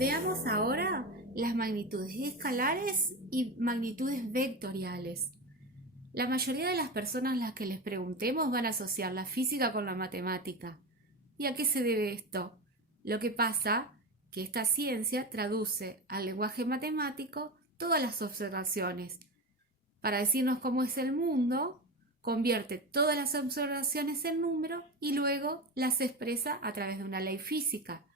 Veamos ahora las magnitudes escalares y magnitudes vectoriales. La mayoría de las personas a las que les preguntemos van a asociar la física con la matemática. ¿Y a qué se debe esto? Lo que pasa que esta ciencia traduce al lenguaje matemático todas las observaciones. Para decirnos cómo es el mundo, convierte todas las observaciones en números y luego las expresa a través de una ley física.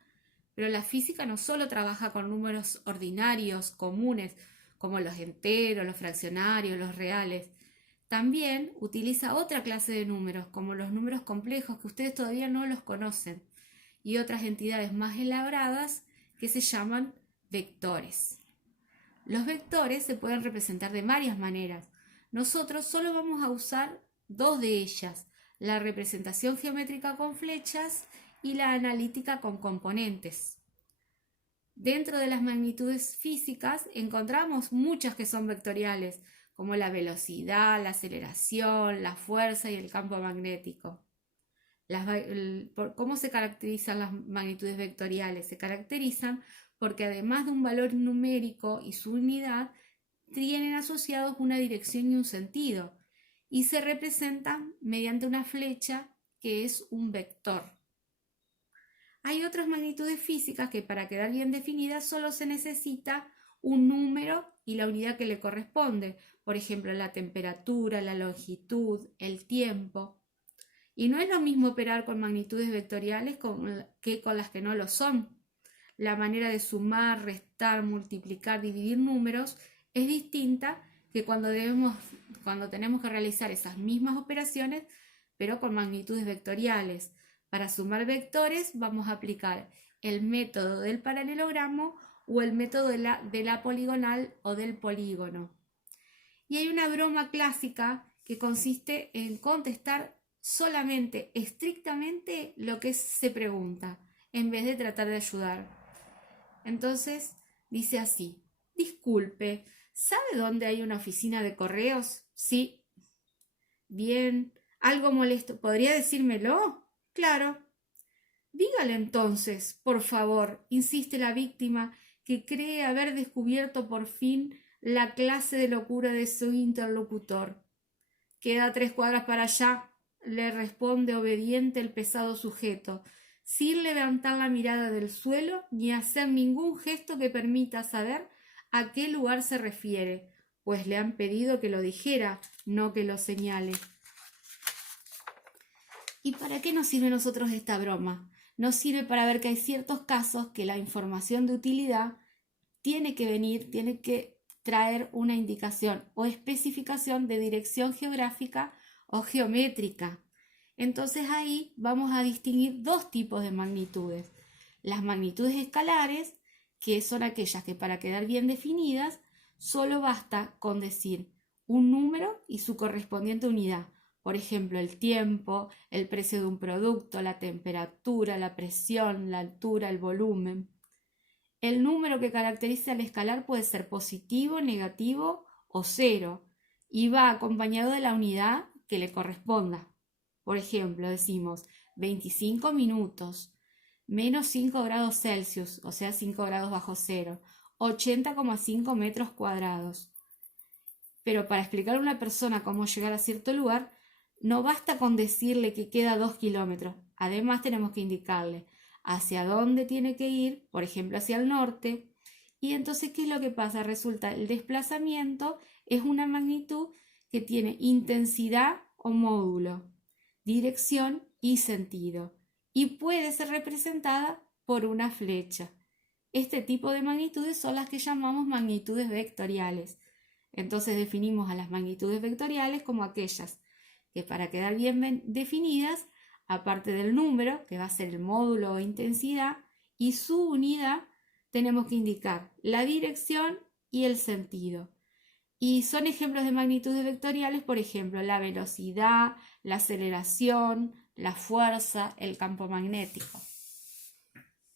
Pero la física no solo trabaja con números ordinarios, comunes, como los enteros, los fraccionarios, los reales. También utiliza otra clase de números, como los números complejos, que ustedes todavía no los conocen, y otras entidades más elaboradas que se llaman vectores. Los vectores se pueden representar de varias maneras. Nosotros solo vamos a usar dos de ellas, la representación geométrica con flechas y la analítica con componentes. Dentro de las magnitudes físicas encontramos muchas que son vectoriales, como la velocidad, la aceleración, la fuerza y el campo magnético. ¿Cómo se caracterizan las magnitudes vectoriales? Se caracterizan porque además de un valor numérico y su unidad, tienen asociados una dirección y un sentido, y se representan mediante una flecha que es un vector. Hay otras magnitudes físicas que para quedar bien definidas solo se necesita un número y la unidad que le corresponde, por ejemplo la temperatura, la longitud, el tiempo. Y no es lo mismo operar con magnitudes vectoriales que con las que no lo son. La manera de sumar, restar, multiplicar, dividir números es distinta que cuando tenemos que realizar esas mismas operaciones, pero con magnitudes vectoriales. Para sumar vectores vamos a aplicar el método del paralelogramo o el método de la poligonal o del polígono. Y hay una broma clásica que consiste en contestar solamente, estrictamente, lo que se pregunta, en vez de tratar de ayudar. Entonces, dice así: disculpe, ¿sabe dónde hay una oficina de correos? Sí. Bien, algo molesto. ¿Podría decírmelo? Claro. Dígale entonces, por favor, insiste la víctima, que cree haber descubierto por fin la clase de locura de su interlocutor. Queda 3 cuadras para allá, le responde obediente el pesado sujeto, sin levantar la mirada del suelo ni hacer ningún gesto que permita saber a qué lugar se refiere, pues le han pedido que lo dijera, no que lo señale. ¿Y para qué nos sirve a nosotros esta broma? Nos sirve para ver que hay ciertos casos que la información de utilidad tiene que traer una indicación o especificación de dirección geográfica o geométrica. Entonces ahí vamos a distinguir dos tipos de magnitudes. Las magnitudes escalares, que son aquellas que para quedar bien definidas solo basta con decir un número y su correspondiente unidad. Por ejemplo, el tiempo, el precio de un producto, la temperatura, la presión, la altura, el volumen. El número que caracteriza al escalar puede ser positivo, negativo o cero y va acompañado de la unidad que le corresponda. Por ejemplo, decimos 25 minutos, menos 5 grados Celsius, o sea 5 grados bajo cero, 80,5 metros cuadrados. Pero para explicar a una persona cómo llegar a cierto lugar, no basta con decirle que queda 2 kilómetros. Además tenemos que indicarle hacia dónde tiene que ir, por ejemplo hacia el norte. Y entonces, ¿qué es lo que pasa? Resulta el desplazamiento es una magnitud que tiene intensidad o módulo, dirección y sentido, y puede ser representada por una flecha. Este tipo de magnitudes son las que llamamos magnitudes vectoriales. Entonces definimos a las magnitudes vectoriales como aquellas que para quedar bien definidas, aparte del número, que va a ser el módulo o intensidad, y su unidad, tenemos que indicar la dirección y el sentido. Y son ejemplos de magnitudes vectoriales, por ejemplo, la velocidad, la aceleración, la fuerza, el campo magnético.